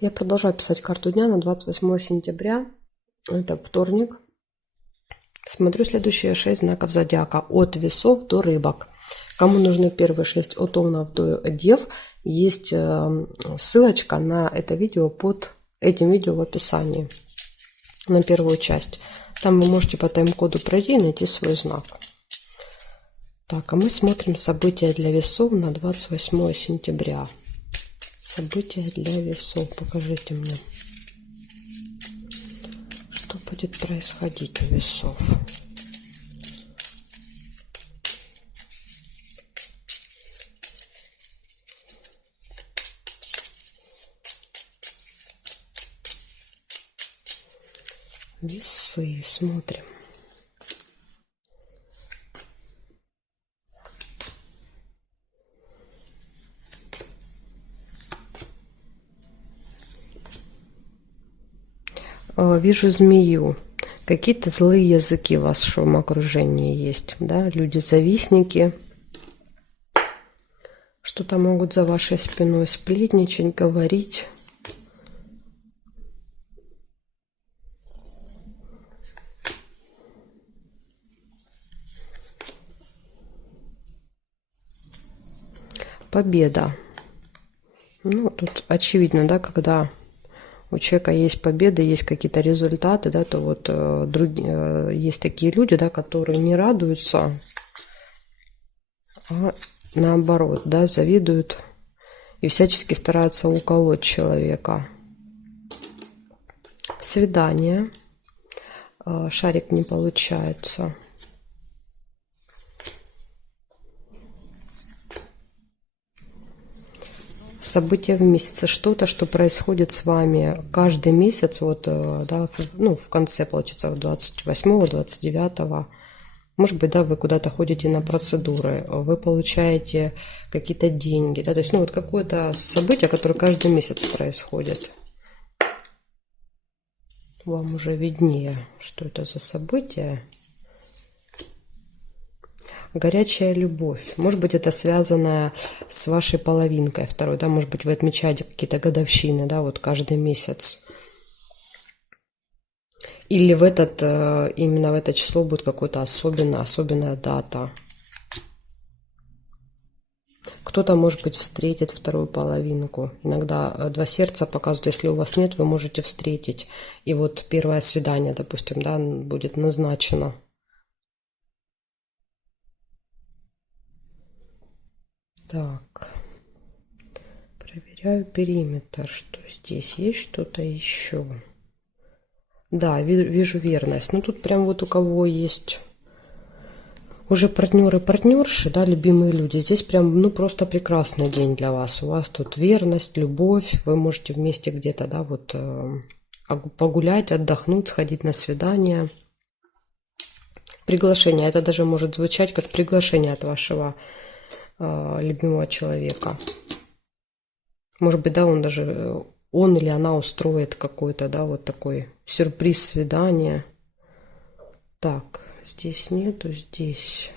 Я продолжаю писать карту дня на 28 сентября. Это вторник. Смотрю следующие 6 знаков зодиака. От весов до рыбок. Кому нужны первые 6 от овнов до дев, есть ссылочка на это видео под этим видео в описании. На первую часть. Там вы можете по тайм-коду пройти и найти свой знак. Так, а мы смотрим события для весов на 28 сентября. События для весов. Покажите мне, что будет происходить у весов. Весы. Смотрим. Вижу змею. Какие-то злые языки в вашем окружении есть, да? Люди-завистники. Что-то могут за вашей спиной сплетничать, говорить. Победа. Ну, тут очевидно, да, когда у человека есть победа, есть какие-то результаты, да, то вот есть такие люди, да, которые не радуются, а наоборот, да, завидуют и всячески стараются уколоть человека. Свидание. Шарик не получается. События в месяце, что-то, что происходит с вами каждый месяц, вот, да, ну, в конце, получится, 28-го, 29-го, может быть, да, вы куда-то ходите на процедуры, вы получаете какие-то деньги, да, то есть, ну, вот какое-то событие, которое каждый месяц происходит. Вам уже виднее, что это за событие. Горячая любовь. Может быть, это связано с вашей половинкой второй, да, может быть, вы отмечаете какие-то годовщины, да, вот каждый месяц. Или в этот, именно в это число будет какая-то особенная дата. Кто-то, может быть, встретит вторую половинку. Иногда два сердца показывают, если у вас нет, вы можете встретить. И вот первое свидание, допустим, да, будет назначено. Так, проверяю периметр, что здесь есть что-то еще. Да, вижу верность. Ну, тут прям вот у кого есть уже партнеры, партнерши, да, любимые люди. Здесь прям, ну, просто прекрасный день для вас. У вас тут верность, любовь. Вы можете вместе где-то, да, вот погулять, отдохнуть, сходить на свидание. Приглашение. Это даже может звучать как приглашение от вашего любимого человека. Может быть, да, он или она устроит какой-то, да, вот такой сюрприз свидания. Так, здесь нету, здесь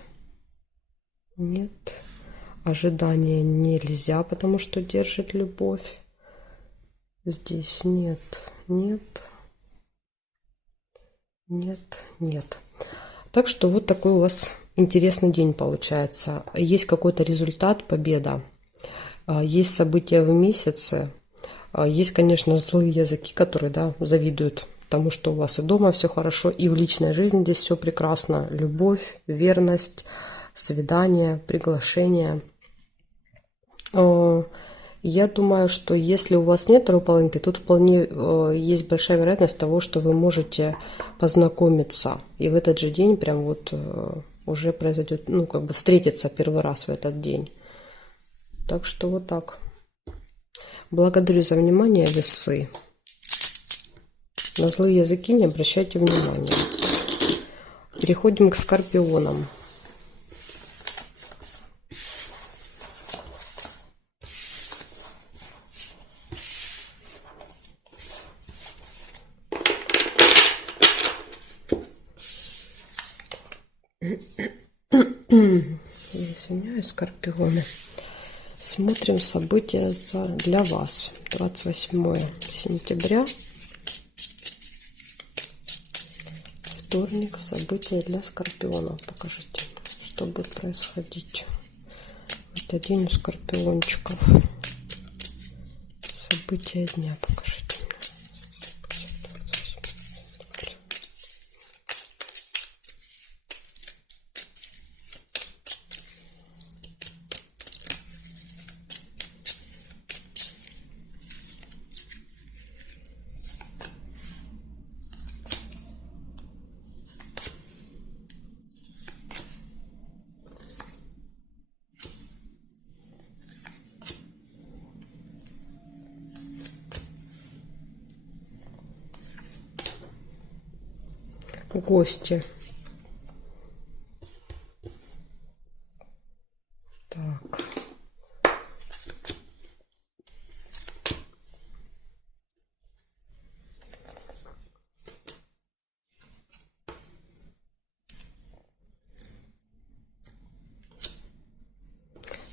нет. Ожидания нельзя, потому что держит любовь. Здесь нет, нет, нет, нет. Так что вот такой у вас интересный день получается. Есть какой-то результат, победа. Есть события в месяце. Есть, конечно, злые языки, которые, да, завидуют тому, что у вас и дома все хорошо, и в личной жизни здесь все прекрасно. Любовь, верность, свидание, приглашение. Я думаю, что если у вас нет второй половинки, тут вполне есть большая вероятность того, что вы можете познакомиться. И в этот же день прям вот уже произойдет, ну, как бы встретиться первый раз в этот день. Так что вот так. Благодарю за внимание, весы. На злые языки не обращайте внимания. Переходим к скорпионам. Я извиняюсь, скорпионы. Смотрим события для вас. 28 сентября. Вторник. События для Скорпиона. Покажите, что будет происходить в этот день у скорпиончиков. События дня покажите мне. Гости. Так.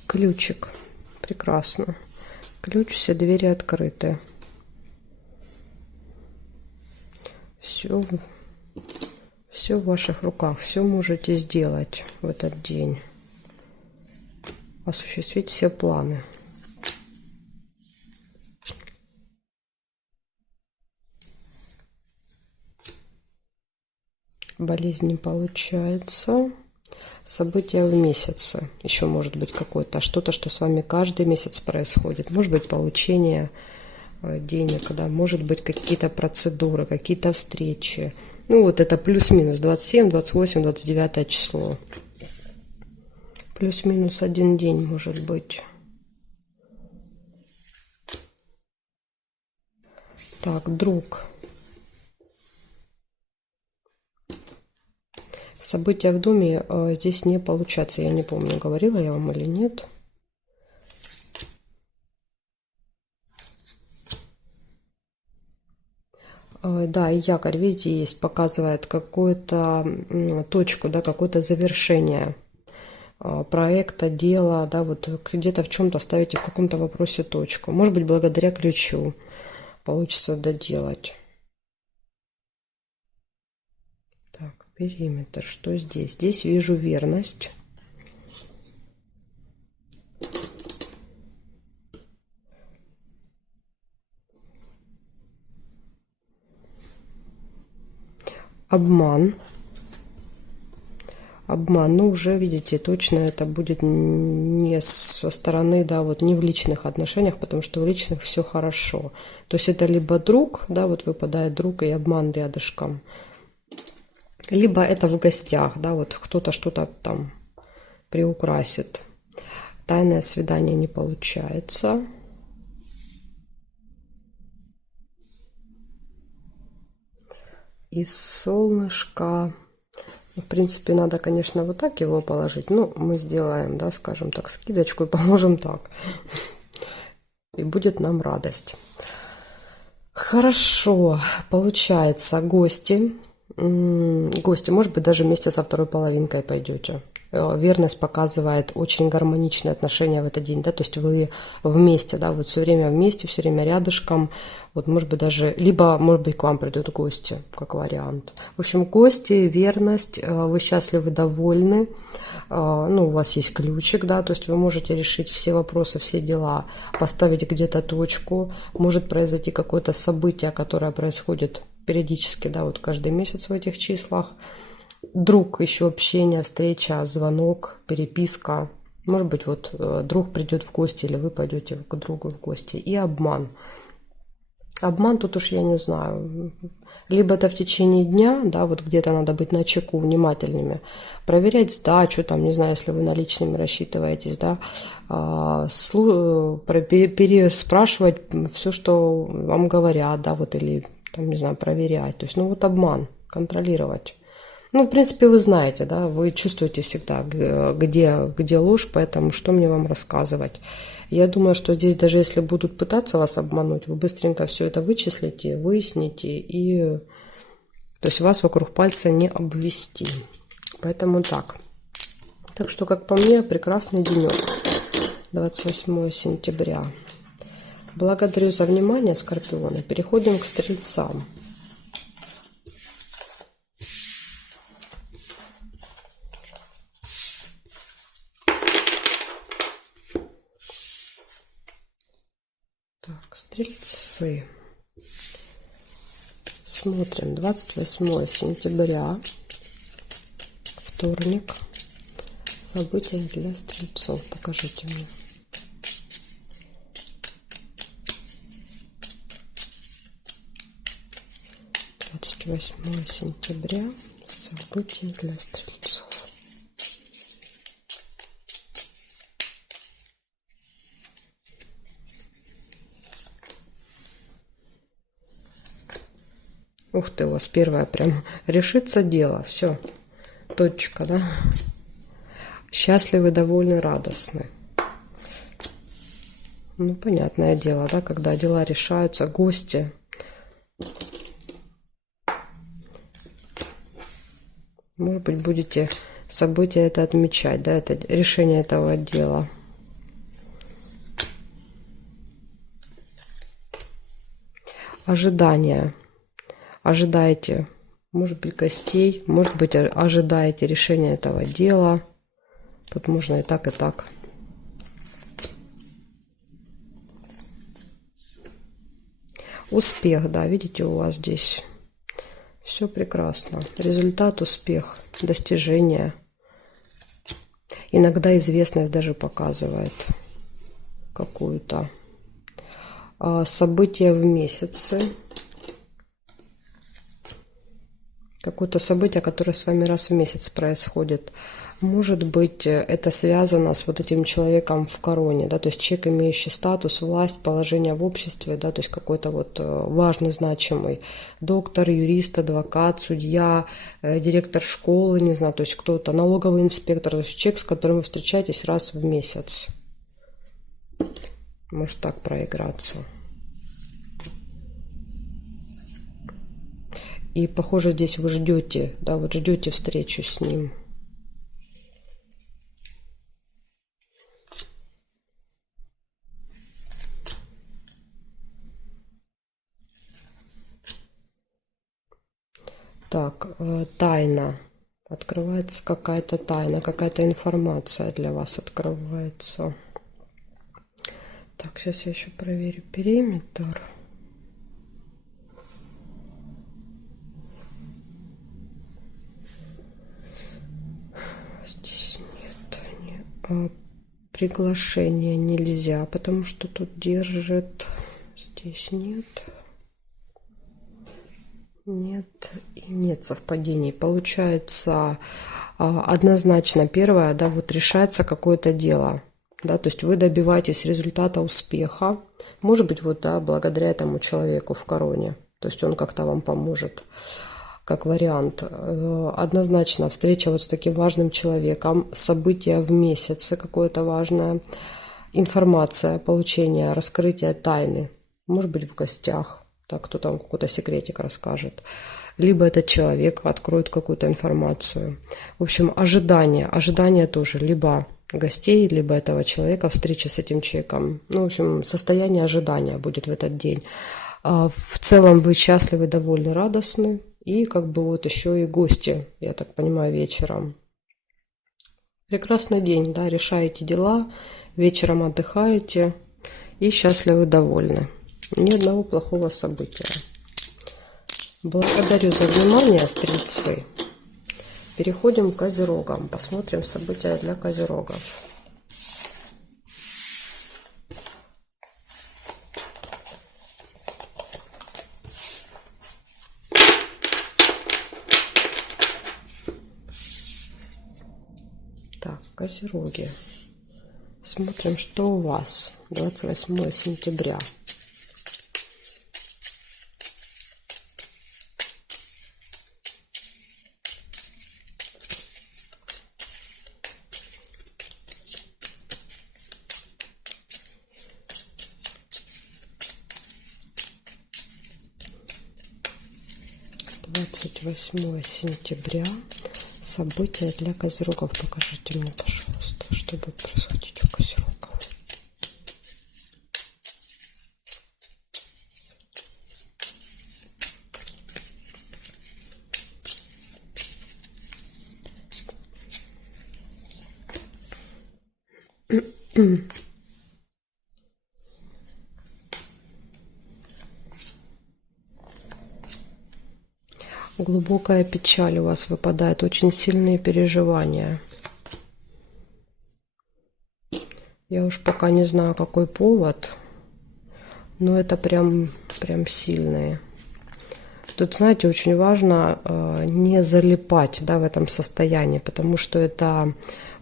Ключик. Прекрасно. Ключ, все двери открыты. Все в ваших руках, все можете сделать в этот день, осуществить все планы. Болезнь не получается. События в месяце. Еще может быть какое-то что-то, что с вами каждый месяц происходит. Может быть получение денег, да, может быть какие-то процедуры, какие-то встречи. Ну вот это плюс-минус 27, 28, 29 число. Плюс-минус один день может быть. Так, друг. События в доме здесь не получается. Я не помню, говорила я вам или нет. Да, и якорь, видите, есть, показывает какую-то точку, да, какое-то завершение проекта, дела, да, вот где-то в чем-то ставите в каком-то вопросе точку. Может быть, благодаря ключу получится доделать. Так, периметр, что здесь? Здесь вижу верность. Обман. Обман, ну уже видите, точно это будет не со стороны, да, вот не в личных отношениях, потому что в личных все хорошо. То есть это либо друг, да, вот выпадает друг и обман рядышком, либо это в гостях, да, вот кто-то что-то там приукрасит. Тайное свидание не получается. И солнышко. В принципе, надо, конечно, вот так его положить. Ну, мы сделаем, да, скажем так, скидочку и положим так. И будет нам радость. Хорошо. Получается, гости. Гости, может быть, даже вместе со второй половинкой пойдете. Верность показывает очень гармоничные отношения в этот день, да, то есть вы вместе, да, вот все время вместе, все время рядышком, вот, может быть, даже, либо, может быть, к вам придут гости, как вариант. В общем, гости, верность, вы счастливы, довольны, ну, у вас есть ключик, да, то есть вы можете решить все вопросы, все дела, поставить где-то точку, может произойти какое-то событие, которое происходит периодически, да, вот каждый месяц в этих числах. Друг, еще общение, встреча, звонок, переписка. Может быть, вот друг придет в гости, или вы пойдете к другу в гости. И обман. Обман тут уж я не знаю. Либо это в течение дня, да, вот где-то надо быть начеку, внимательными. Проверять сдачу, там, не знаю, если вы наличными рассчитываетесь, да. Переспрашивать все, что вам говорят, да, вот, или, там, не знаю, проверять. То есть, ну, вот обман, контролировать. Ну, в принципе, вы знаете, да, вы чувствуете всегда, где ложь, поэтому что мне вам рассказывать. Я думаю, что здесь даже если будут пытаться вас обмануть, вы быстренько все это вычислите, выясните, и то есть вас вокруг пальца не обвести. Поэтому так. Так что, как по мне, прекрасный денек. 28 сентября. Благодарю за внимание, Скорпионы. Переходим к Стрельцам. Так, Стрельцы. Смотрим. 28 сентября. Вторник. События для Стрельцов. Покажите мне. Двадцать 28 сентября. События для Стрельцов. Ух ты, у вас первое прям решится дело. Все. Точка, да? Счастливы, довольны, радостны. Ну, понятное дело, да, когда дела решаются, гости. Может быть, будете события это отмечать, да, это решение этого дела. Ожидания. Ожидаете, может быть, гостей, может быть, ожидаете решения этого дела. Тут можно и так, и так. Успех, да, видите, у вас здесь все прекрасно. Результат, успех, достижение. Иногда известность даже показывает какую-то. События в месяце. Какое-то событие, которое с вами раз в месяц происходит. Может быть, это связано с вот этим человеком в короне, да, то есть человек, имеющий статус, власть, положение в обществе, да, то есть какой-то вот важный, значимый доктор, юрист, адвокат, судья, директор школы, не знаю, то есть кто-то, налоговый инспектор, то есть человек, с которым вы встречаетесь раз в месяц. Может так проиграться. И, похоже, здесь вы ждете, да, вот ждете встречу с ним. Так, тайна. Открывается какая-то тайна, какая-то информация для вас открывается. Так, сейчас я еще проверю периметр. Здесь нет. Приглашение нельзя, потому что тут держит. Здесь нет. Нет и нет совпадений. Получается, однозначно первое, да, вот решается какое-то дело, да, то есть вы добиваетесь результата, успеха, может быть, вот, да, благодаря этому человеку в короне, то есть он как-то вам поможет, как вариант. Однозначно встреча вот с таким важным человеком, событие в месяце какое-то важное, информация, получение, раскрытие тайны, может быть, в гостях. Так, кто там какой-то секретик расскажет. Либо этот человек откроет какую-то информацию. В общем, ожидание тоже. Либо гостей, либо этого человека, встречи с этим человеком. Ну, в общем, состояние ожидания будет в этот день. В целом вы счастливы, довольны, радостны. И как бы вот еще и гости, я так понимаю, вечером. Прекрасный день, да, решаете дела, вечером отдыхаете и счастливы, довольны. Ни одного плохого события. Благодарю за внимание, Стрельцы. Переходим к Козерогам. Посмотрим события для Козерогов. Так, Козероги. Смотрим, что у вас 28 сентября. Двадцать 28 сентября. События для Козерогов. Покажите мне, пожалуйста, что будет происходить у Козерогов. Глубокая печаль у вас выпадает, очень сильные переживания. Я уж пока не знаю, какой повод, но это прям сильные. Тут, знаете, очень важно не залипать, да, в этом состоянии, потому что это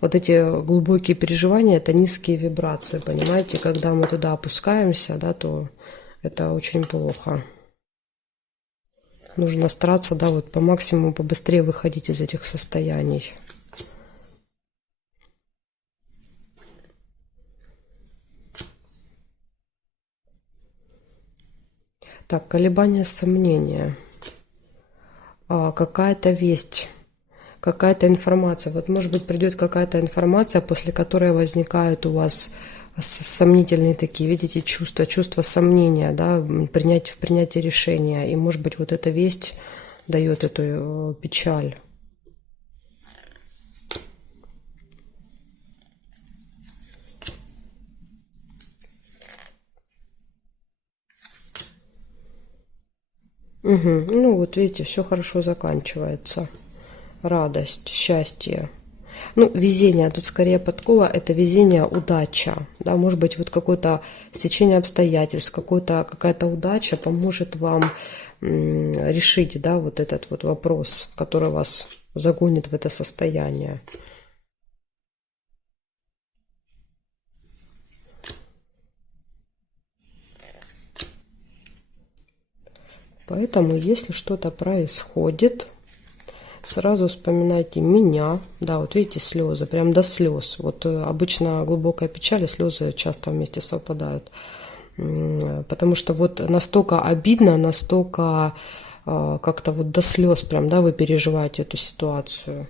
вот эти глубокие переживания, это низкие вибрации, понимаете? Когда мы туда опускаемся, да, то это очень плохо. Нужно стараться, да, вот по максимуму побыстрее выходить из этих состояний. Так, колебания, сомнения. Какая-то весть, какая-то информация. Вот, может быть, придет какая-то информация, после которой возникают у вас сомнительные такие, видите, чувства сомнения, да, в принятии решения. И, может быть, вот эта весть дает эту печаль. Угу. Ну, вот видите, все хорошо заканчивается. Радость, счастье. Ну, везение, тут скорее подкова, это везение, удача, да, может быть, вот какое-то стечение обстоятельств, какая-то удача поможет вам решить, да, вот этот вот вопрос, который вас загонит в это состояние. Поэтому, если что-то происходит, сразу вспоминайте меня. Да, вот видите, слезы, прям до слез. Вот обычно глубокая печаль и слезы часто вместе совпадают. Потому что вот настолько обидно, настолько как-то вот до слез прям, да, вы переживаете эту ситуацию.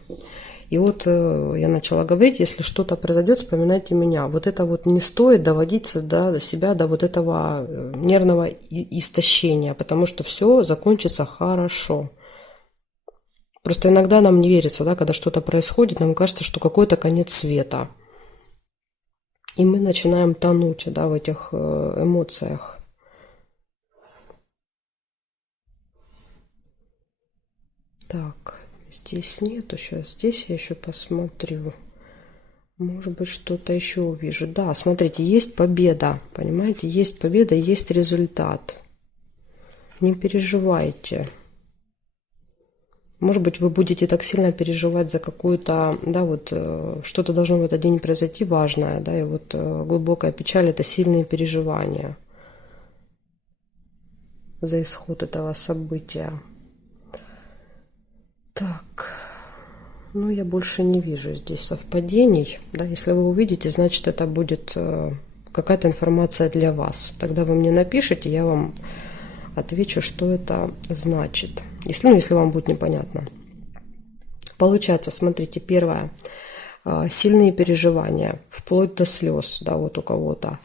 И вот я начала говорить, если что-то произойдет, вспоминайте меня. Вот это вот не стоит доводиться до себя, до вот этого нервного истощения, потому что все закончится хорошо. Просто иногда нам не верится, да, когда что-то происходит, нам кажется, что какой-то конец света. И мы начинаем тонуть, да, в этих эмоциях. Так, здесь нету, сейчас здесь я еще посмотрю. Может быть, что-то еще увижу. Да, смотрите, есть победа, понимаете, есть победа, есть результат. Не переживайте. Может быть, вы будете так сильно переживать за какую-то, да, вот что-то должно в этот день произойти важное, да, и вот глубокая печаль – это сильные переживания за исход этого события. Так, ну я больше не вижу здесь совпадений, да, если вы увидите, значит, это будет какая-то информация для вас. Тогда вы мне напишите, я вам отвечу, что это значит, если вам будет непонятно. Получается, смотрите, первое, сильные переживания, вплоть до слез, да, вот у кого-то.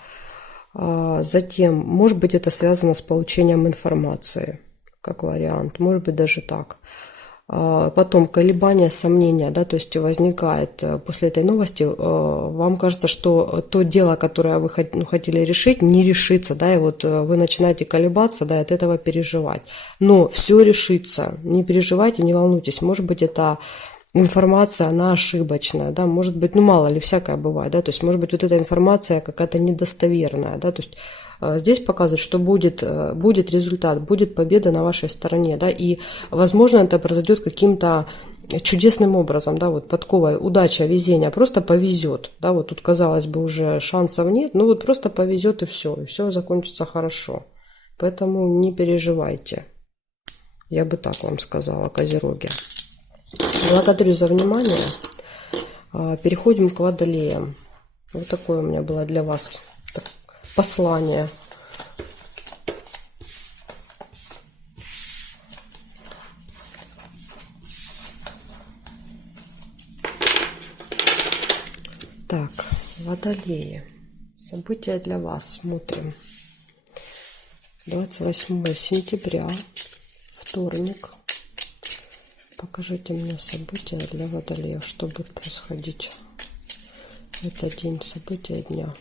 Затем, может быть, это связано с получением информации, как вариант, может быть, даже так. Потом колебания, сомнения, да, то есть возникает после этой новости, вам кажется, что то дело, которое вы хотели решить, не решится, да, и вот вы начинаете колебаться, да, и от этого переживать. Но все решится, не переживайте, не волнуйтесь, может быть, это информация, она ошибочная, да, может быть, ну, мало ли, всякое бывает, да, то есть, может быть, вот эта информация какая-то недостоверная, да, то есть, здесь показывает, что будет результат, будет победа на вашей стороне, да, и, возможно, это произойдет каким-то чудесным образом, да, вот подковой, удача, везение, просто повезет, да, вот тут, казалось бы, уже шансов нет, но вот просто повезет и все закончится хорошо, поэтому не переживайте, я бы так вам сказала, козероги. Благодарю за внимание, переходим к водолеям, вот такое у меня было для вас послание. Так, водолеи. События для вас. Смотрим. 28 сентября, вторник. Покажите мне события для водолеев, что будет происходить Это день события дня.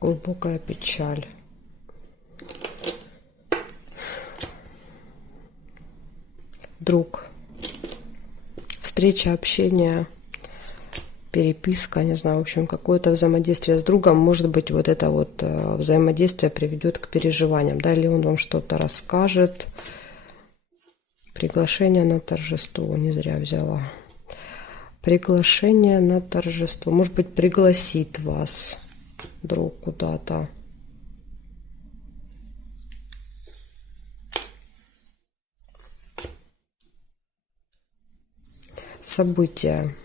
Глубокая печаль. Друг. Встреча, общение, переписка, не знаю, в общем, какое-то взаимодействие с другом. Может быть, вот это вот взаимодействие приведет к переживаниям, да, или он вам что-то расскажет. Приглашение на торжество, не зря взяла. Приглашение на торжество. Может быть, пригласит вас друг куда-то. События.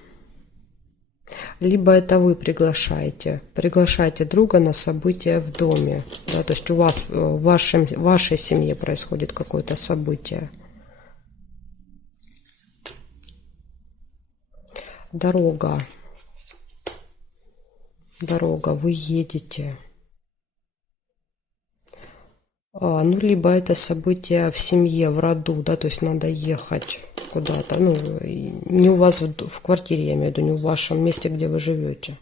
Либо это вы приглашаете друга на событие в доме, да, то есть у вас в вашей семье происходит какое-то событие. Дорога, вы едете. Ну, либо это событие в семье, в роду, да, то есть надо ехать куда-то, ну, не у вас в квартире, я имею в виду, не в вашем месте, где вы живете.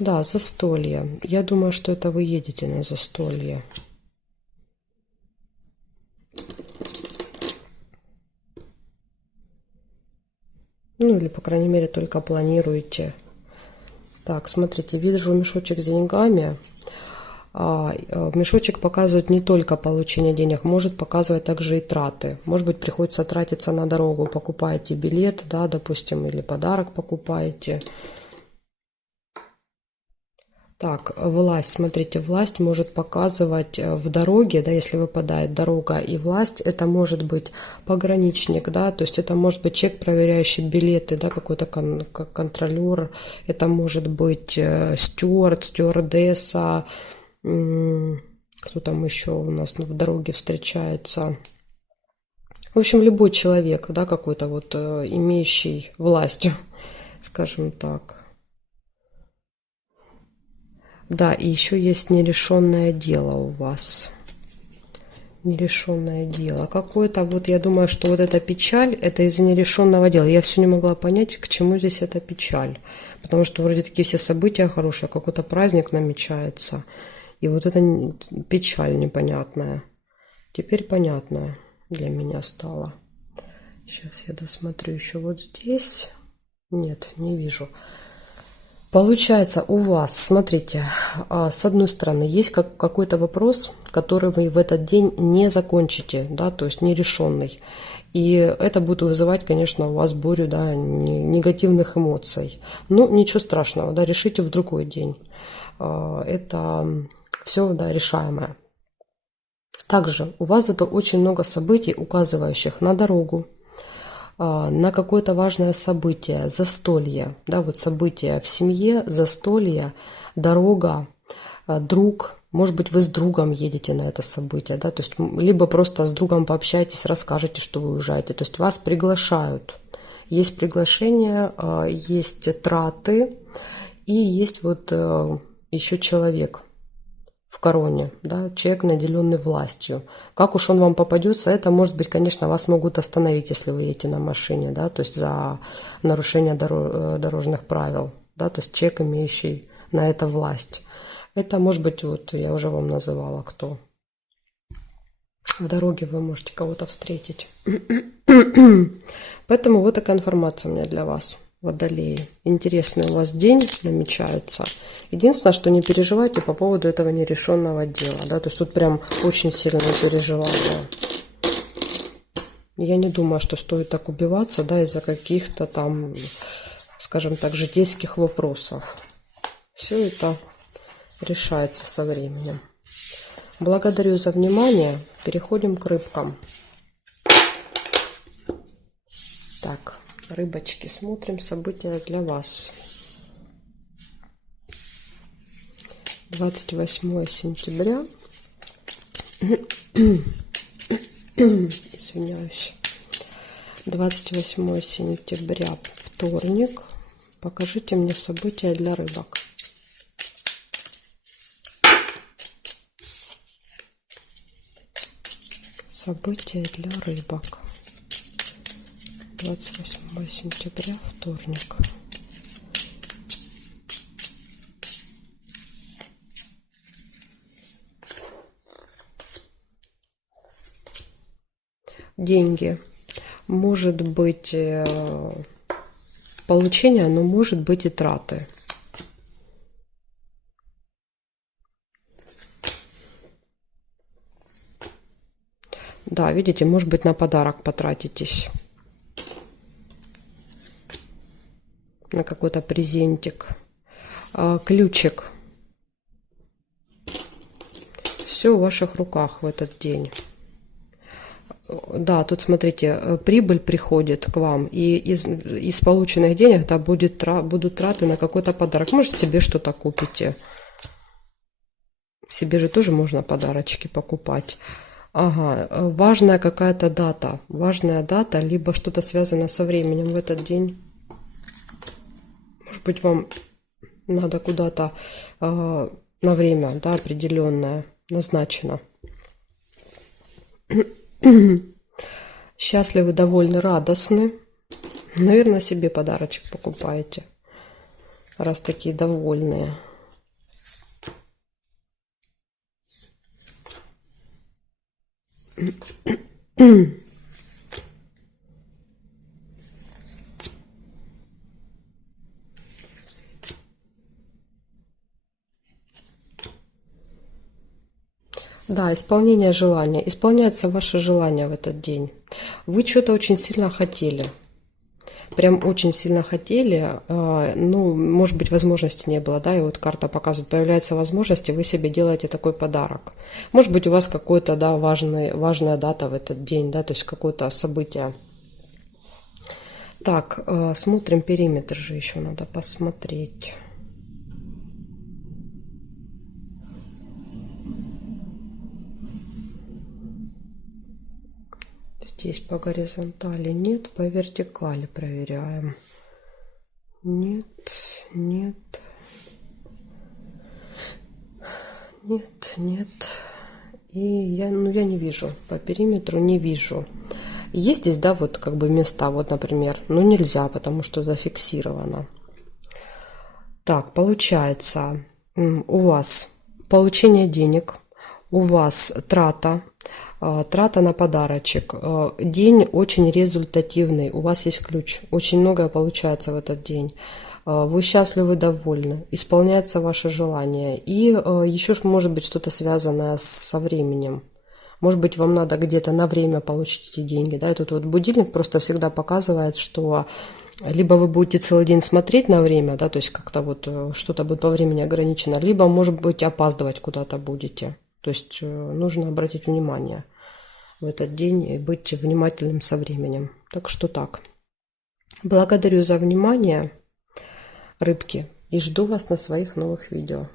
Да, застолье. Я думаю, что это вы едете на застолье. Ну, или, по крайней мере, только планируете. Так, смотрите, вижу мешочек с деньгами. Мешочек показывает не только получение денег, может показывать также и траты. Может быть, приходится тратиться на дорогу. Покупаете билет, да, допустим, или подарок покупаете. Так, власть, смотрите, власть может показывать в дороге, да, если выпадает дорога и власть, это может быть пограничник, да, то есть это может быть человек, проверяющий билеты, да, какой-то контролер, это может быть стюард, стюардесса, кто там еще у нас в дороге встречается. В общем, любой человек, да, какой-то вот имеющий власть, скажем так. Да, и еще есть нерешенное дело у вас. Нерешенное дело. Какое-то, вот я думаю, что вот эта печаль, это из-за нерешенного дела. Я все не могла понять, к чему здесь эта печаль. Потому что вроде такие все события хорошие, какой-то праздник намечается. И вот эта печаль непонятная. Теперь понятная для меня стала. Сейчас я досмотрю еще вот здесь. Нет, не вижу. Получается, у вас, смотрите, с одной стороны, есть какой-то вопрос, который вы в этот день не закончите, да, то есть нерешенный. И это будет вызывать, конечно, у вас бурю, да, негативных эмоций. Ну, ничего страшного, да, решите в другой день. Это все, да, решаемое. Также у вас зато очень много событий, указывающих на дорогу, на какое-то важное событие, застолье, да, вот событие в семье, застолье, дорога, друг, может быть, вы с другом едете на это событие, да, то есть либо просто с другом пообщаетесь, расскажете, что вы уезжаете, то есть вас приглашают. Есть приглашение, есть траты и есть вот еще человек в короне, да, человек, наделенный властью. Как уж он вам попадется, это, может быть, конечно, вас могут остановить, если вы едете на машине, да, то есть за нарушение дорожных правил, да, то есть человек, имеющий на это власть. Это, может быть, вот я уже вам называла, кто. В дороге вы можете кого-то встретить. Поэтому вот такая информация у меня для вас, водолеи. Интересный у вас день намечается. Единственное, что не переживайте по поводу этого нерешенного дела. Да? То есть тут прям очень сильное переживание. Я не думаю, что стоит так убиваться, да, из-за каких-то там, скажем так, житейских вопросов. Все это решается со временем. Благодарю за внимание. Переходим к рыбкам. Так, рыбочки, смотрим события для вас. 28 сентября. Извиняюсь. 28 сентября, вторник. Покажите мне события для рыбок. События для рыбок. 28 сентября, вторник. Деньги. Может быть получение, но может быть и траты. Да, видите, может быть, на подарок потратитесь. На какой-то презентик. Ключик. Все в ваших руках в этот день. Да, тут смотрите, прибыль приходит к вам, и из полученных денег да, будут траты на какой-то подарок. Может, себе что-то купите. Себе же тоже можно подарочки покупать. Ага, важная какая-то дата. Важная дата, либо что-то связано со временем в этот день. Может быть, вам надо куда-то на время, да, определенное, назначено. Счастливы, довольны, радостны. Наверное, себе подарочек покупаете, раз такие довольные. Да, исполнение желания. Исполняется ваше желание в этот день. Вы что-то очень сильно хотели. Прям очень сильно хотели. Ну, может быть, возможности не было, да, и вот карта показывает, появляется возможность, и вы себе делаете такой подарок. Может быть, у вас какой-то, да, важная дата в этот день, да, то есть какое-то событие. Так, смотрим периметр же еще надо посмотреть. Здесь по горизонтали нет, по вертикали проверяем. Нет, нет, нет, нет. И я не вижу, по периметру не вижу. Есть здесь, да, вот как бы места, вот, например, но нельзя, потому что зафиксировано. Так, получается, у вас получение денег, у вас трата на подарочек. День очень результативный, у вас есть ключ, очень многое получается в этот день. Вы счастливы, довольны, исполняется ваше желание. И еще может быть что-то связанное со временем. Может быть, вам надо где-то на время получить эти деньги. Да? И тут вот будильник просто всегда показывает, что либо вы будете целый день смотреть на время, да, то есть как-то вот что-то будет по времени ограничено, либо, может быть, опаздывать куда-то будете. То есть нужно обратить внимание в этот день и быть внимательным со временем. Так что так. Благодарю за внимание, рыбки, и жду вас на своих новых видео.